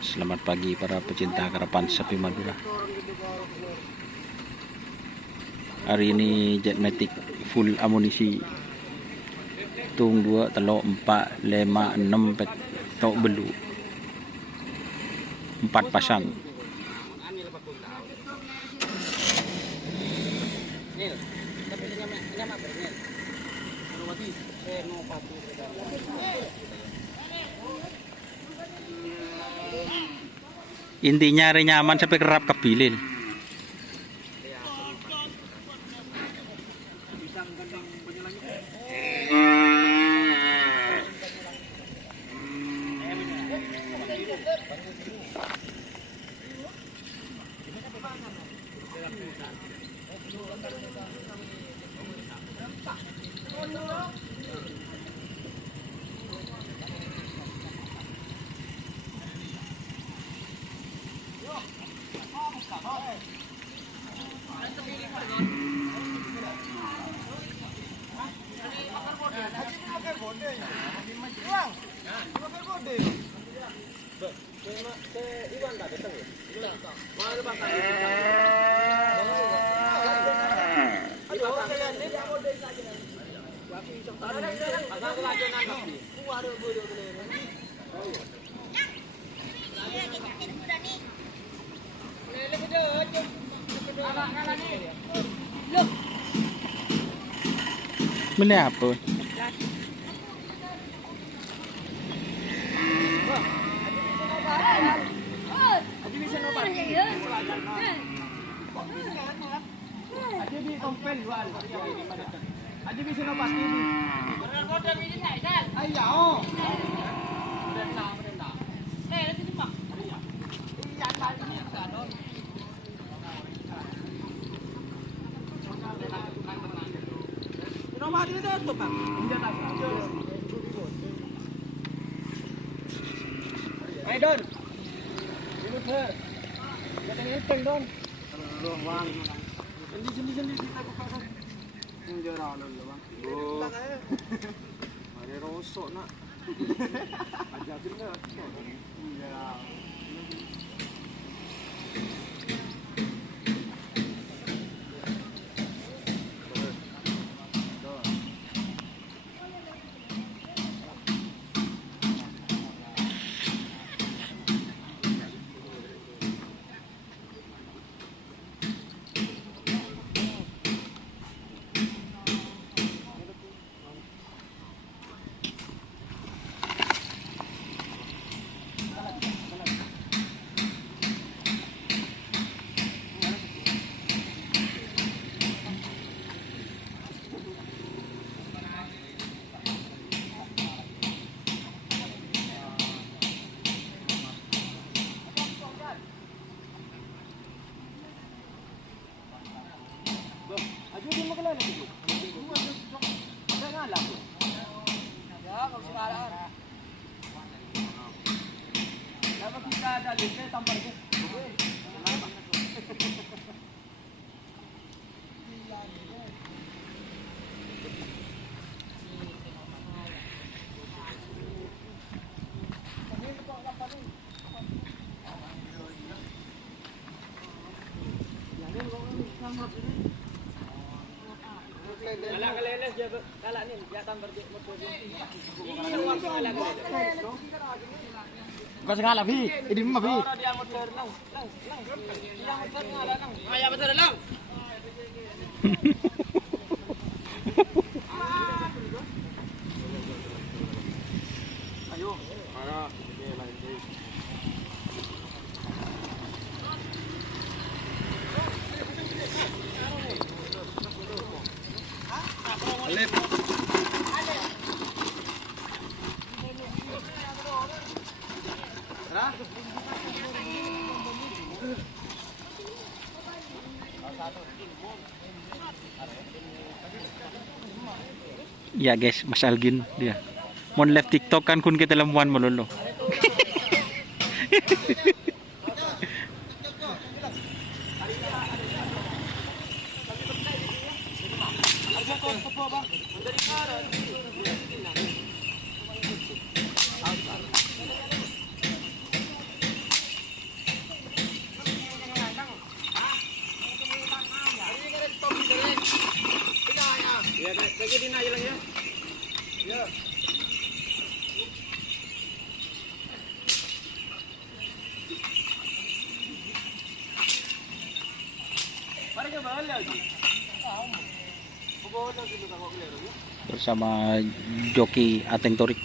Selamat pagi para pecinta karapan sapi Madura. Hari ini Jetmatic full amunisi. Tung 2, telok 4, 5, 6 petok belu. 4 pasang. Intinya hari nyaman sampai kerap kebilil. Beli apa? Hai Don, ini ter, jangan ngenteng Don. Ruang, sendi kita buka Don. Menjara lalu bang. Ada rosok nak. Ajar benar. Menjara. Kau segala pi, ini mah pi. Ayah betul lang. Ayo, Alip. Ya guys, Mas Algin dia. Mon live TikTok kan kun kita lamuan melulu. bersama joki Ateng Torik.